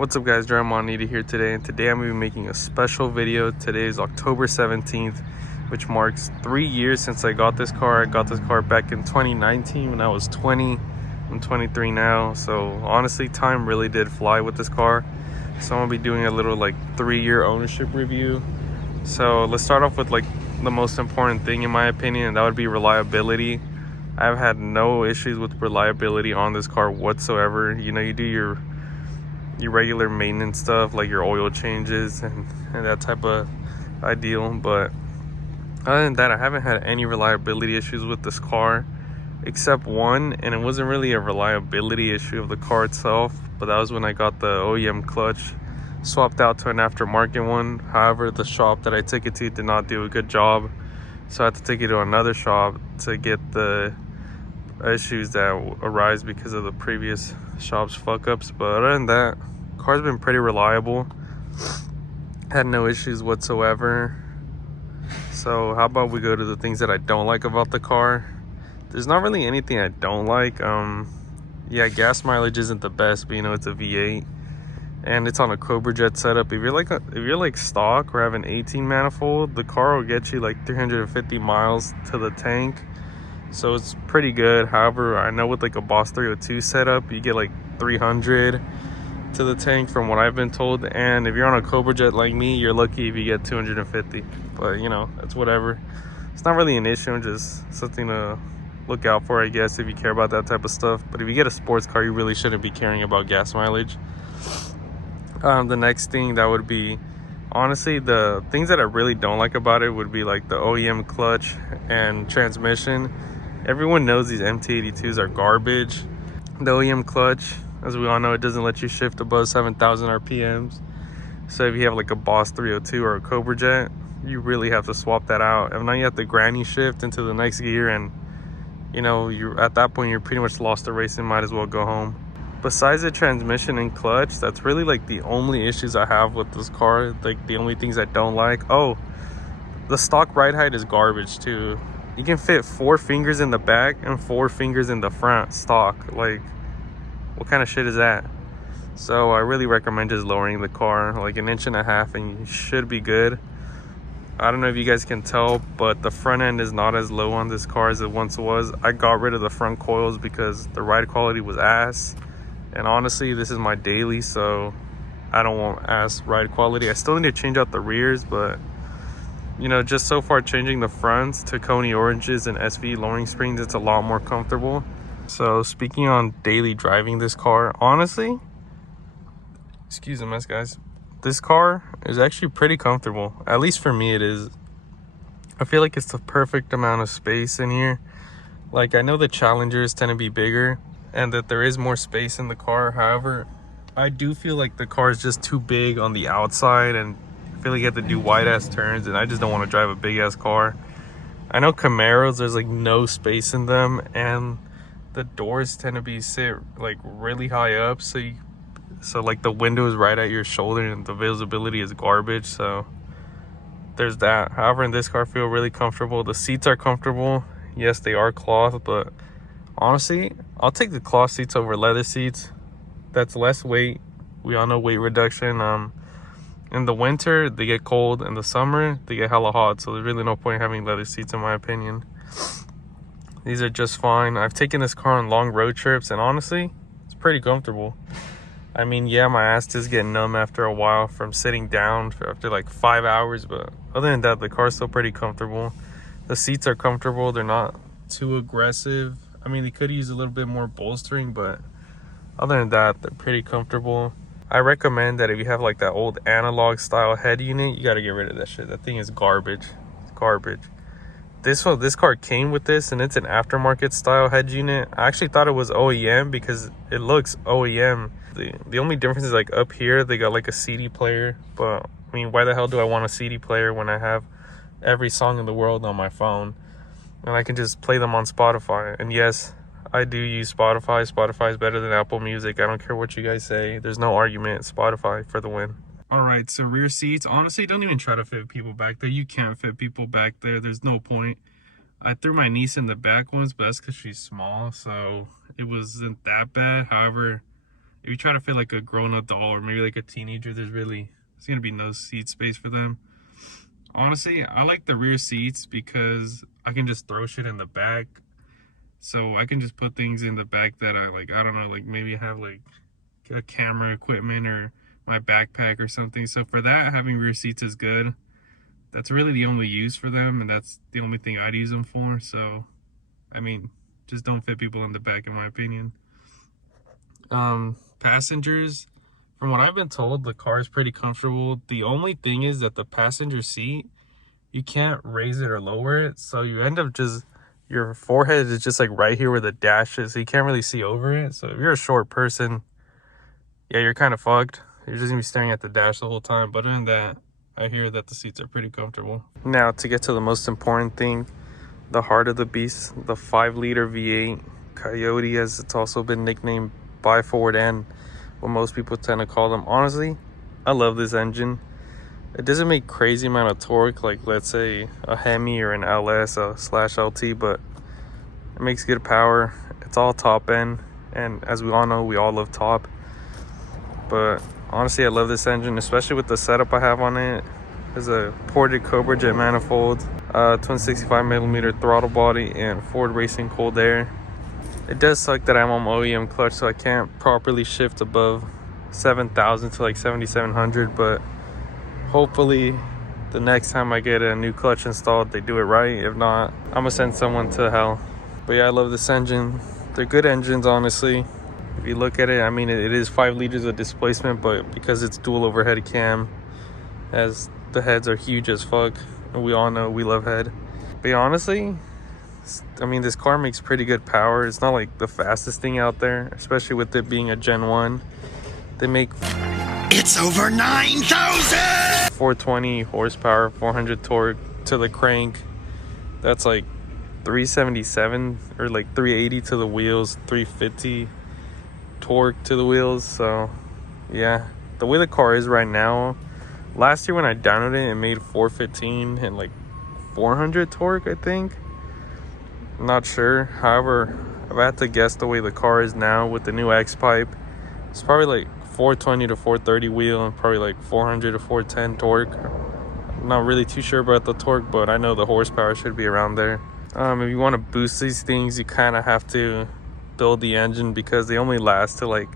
What's up guys, Nita here today, and today I'm going to be making a special video. Today is October 17th, which marks 3 years since I got this car. I got this car back in 2019 when I was 20. I'm 23 now, so honestly time really did fly with this car. So I'm going to be doing a little 3-year ownership review. So let's start off with the most important thing in my opinion, and that would be reliability. I've had no issues with reliability on this car whatsoever. You know, you do your regular maintenance stuff like your oil changes and that type of ideal, but other than that I haven't had any reliability issues with this car except one, and it wasn't really a reliability issue of the car itself, but that was when I got the OEM clutch swapped out to an aftermarket one. However, the shop that I took it to did not do a good job, so I had to take it to another shop to get the issues that arise because of the previous shop's fuck ups. But other than that, car's been pretty reliable, had no issues whatsoever. So how about we go to the things that I don't like about the car. There's not really anything I don't like. Yeah, gas mileage isn't the best, but you know, it's a V8 and it's on a Cobra Jet setup. If you're like stock or have an 18 manifold, the car will get you like 350 miles to the tank, so it's pretty good. However, I know with like a Boss 302 setup, you get like 300 to the tank from what I've been told. And if you're on a Cobra Jet like me, you're lucky if you get 250. But you know, that's whatever. It's not really an issue, just something to look out for, I guess, if you care about that type of stuff. But if you get a sports car, you really shouldn't be caring about gas mileage. The next thing that would be, honestly, the things that I really don't like about it would be like the OEM clutch and transmission. Everyone knows these MT82s are garbage. The OEM clutch, as we all know, it doesn't let you shift above 7,000 RPMs. So if you have like a Boss 302 or a Cobra Jet, you really have to swap that out. If not, you have to granny shift into the next gear, and you know, you're at that point, you're pretty much lost the race and might as well go home. Besides the transmission and clutch, that's really like the only issues I have with this car. Like the only things I don't like. Oh, the stock ride height is garbage too. You can fit 4 fingers in the back and 4 fingers in the front stock. Like, what kind of shit is that? So I really recommend just lowering the car like 1.5 inches and you should be good. I don't know if you guys can tell, but the front end is not as low on this car as it once was. I got rid of the front coils because the ride quality was ass. And honestly, this is my daily, so I don't want ass ride quality. I still need to change out the rears, but you know, just so far changing the fronts to Coney oranges and SV lowering springs, it's a lot more comfortable. So speaking on daily driving this car, honestly, excuse the mess guys, this car is actually pretty comfortable. At least for me it is. I feel like it's the perfect amount of space in here. Like, I know the Challengers tend to be bigger and that there is more space in the car. However, I do feel like the car is just too big on the outside, and I feel like you have to do wide ass turns, and I just don't want to drive a big ass car. I know Camaros, there's like no space in them, and the doors tend to be sit like really high up, so like the window is right at your shoulder and the visibility is garbage. So there's that. However, in this car I feel really comfortable. The seats are comfortable. Yes, they are cloth, but honestly, I'll take the cloth seats over leather seats. That's less weight. We all know weight reduction. In the winter they get cold, in the summer they get hella hot, so there's really no point having leather seats in my opinion. These are just fine. I've taken this car on long road trips, and honestly, it's pretty comfortable. I mean, yeah, my ass does get numb after a while from sitting down after like 5 hours, but other than that, the car's still pretty comfortable. The seats are comfortable. They're not too aggressive. I mean, they could use a little bit more bolstering, but other than that, they're pretty comfortable. I recommend that if you have like that old analog style head unit, you got to get rid of that shit. That thing is garbage. It's garbage. This car came with this, and it's an aftermarket style head unit. I actually thought it was OEM because it looks OEM. The only difference is like up here they got like a CD player, but I mean, why the hell do I want a CD player when I have every song in the world on my phone and I can just play them on Spotify? And yes, I do use Spotify. Spotify is better than Apple Music. I don't care what you guys say. There's no argument. Spotify for the win. All right, so rear seats, honestly, don't even try to fit people back there. You can't fit people back there. There's no point. I threw my niece in the back ones, but that's because she's small, so it wasn't that bad. However, if you try to fit like a grown-up doll or maybe like a teenager, there's gonna be no seat space for them. Honestly, I like the rear seats because I can just throw shit in the back. So I can just put things in the back that I like, I don't know, like maybe I have like a camera equipment or my backpack or something. So for that, having rear seats is good. That's really the only use for them, and that's the only thing I'd use them for. So, I mean, just don't fit people in the back, in my opinion. Passengers, from what I've been told, the car is pretty comfortable. The only thing is that the passenger seat, you can't raise it or lower it, so you end up just, your forehead is just like right here where the dash is, so you can't really see over it. So if you're a short person, yeah, you're kind of fucked. You're just gonna be staring at the dash the whole time. But other than that, I hear that the seats are pretty comfortable. Now, to get to the most important thing, the heart of the beast, the 5-liter V8 Coyote, as it's also been nicknamed by Ford and what most people tend to call them. Honestly, I love this engine. It doesn't make crazy amount of torque like, let's say, a Hemi or an LS slash LT, but it makes good power. It's all top end, and as we all know, we all love top. But honestly, I love this engine, especially with the setup I have on it. There's a ported Cobra Jet manifold, twin 65mm throttle body, and Ford Racing cold air. It does suck that I'm on OEM clutch, so I can't properly shift above 7,000 to like 7,700, but hopefully the next time I get a new clutch installed, they do it right. If not, I'm gonna send someone to hell. But yeah, I love this engine. They're good engines, honestly. If you look at it, I mean, it is 5 liters of displacement, but because it's dual overhead cam, as the heads are huge as fuck, and we all know we love head. But yeah, honestly, I mean, this car makes pretty good power. It's not like the fastest thing out there, especially with it being a Gen 1. They make... It's over 9,000! 420 horsepower, 400 torque to the crank. That's like 377 or like 380 to the wheels, 350 torque to the wheels. So yeah, the way the car is right now, last year when I downloaded it, it made 415 and like 400 torque, I think. I'm not sure. However, if I had to guess the way the car is now with the new X pipe, it's probably like 420 to 430 wheel and probably like 400 to 410 torque. I'm not really too sure about the torque, but I know the horsepower should be around there. If you want to boost these things, you kind of have to build the engine because they only last to like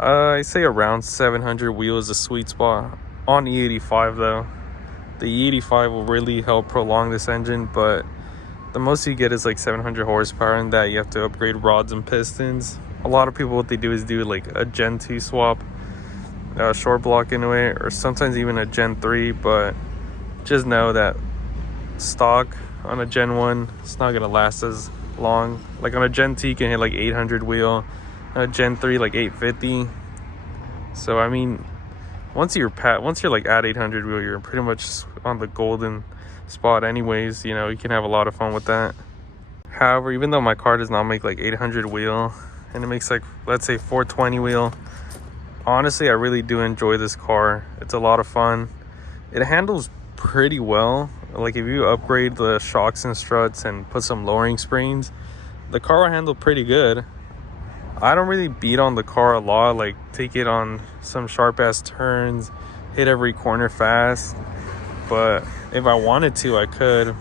I say around 700 wheels, a sweet spot on E85 though. The E85 will really help prolong this engine, but the most you get is like 700 horsepower, and that you have to upgrade rods and pistons. A lot of people, what they do is do like a Gen 2 swap, short block into it, or sometimes even a Gen 3, but just know that stock on a Gen 1, it's not gonna last as long. Like on a Gen 2, you can hit like 800 wheel, a Gen 3 like 850. So I mean, once you're like at 800 wheel, you're pretty much on the golden spot anyways. You know, you can have a lot of fun with that. However, even though my car does not make like 800 wheel and it makes like, let's say 420 wheel, honestly, I really do enjoy this car. It's a lot of fun. It handles pretty well. Like if you upgrade the shocks and struts and put some lowering springs, the car will handle pretty good. I don't really beat on the car a lot, like take it on some sharp ass turns, hit every corner fast, but if I wanted to, I could.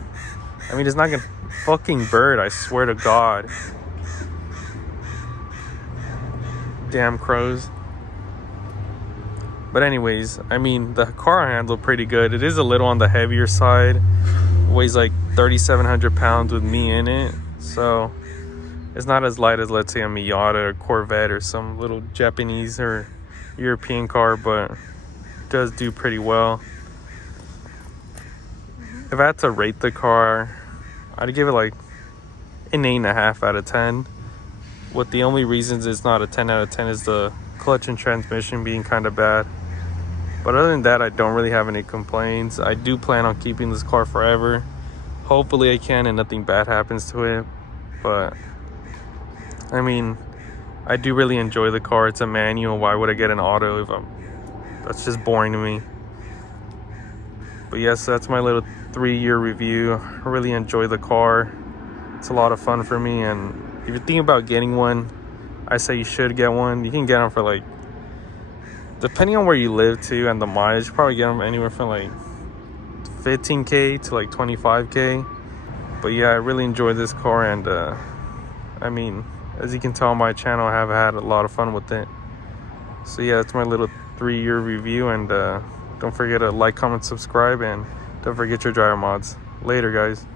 I mean, it's not gonna fucking bird, I swear to God. Damn crows. But anyways, I mean, the car handled pretty good. It is a little on the heavier side, weighs like 3,700 pounds with me in it, so it's not as light as, let's say, a Miata or Corvette or some little Japanese or European car, but it does do pretty well. If I had to rate the car, I'd give it like an 8.5 out of 10. With the only reasons it's not a 10 out of 10 is the clutch and transmission being kind of bad. But other than that, I don't really have any complaints. I do plan on keeping this car forever. Hopefully I can and nothing bad happens to it. But I mean, I do really enjoy the car. It's a manual. Why would I get an auto if that's just boring to me. But yes, that's my little 3-year review. I really enjoy the car. It's a lot of fun for me, and if you're thinking about getting one, I say you should get one. You can get them for like, depending on where you live too and the mileage, you probably get them anywhere from like 15K to like 25K. But yeah, I really enjoyed this car, and I mean, as you can tell on my channel, I have had a lot of fun with it. So yeah, that's my little 3-year review, and don't forget to like, comment, subscribe, and don't forget your driver mods. Later, guys.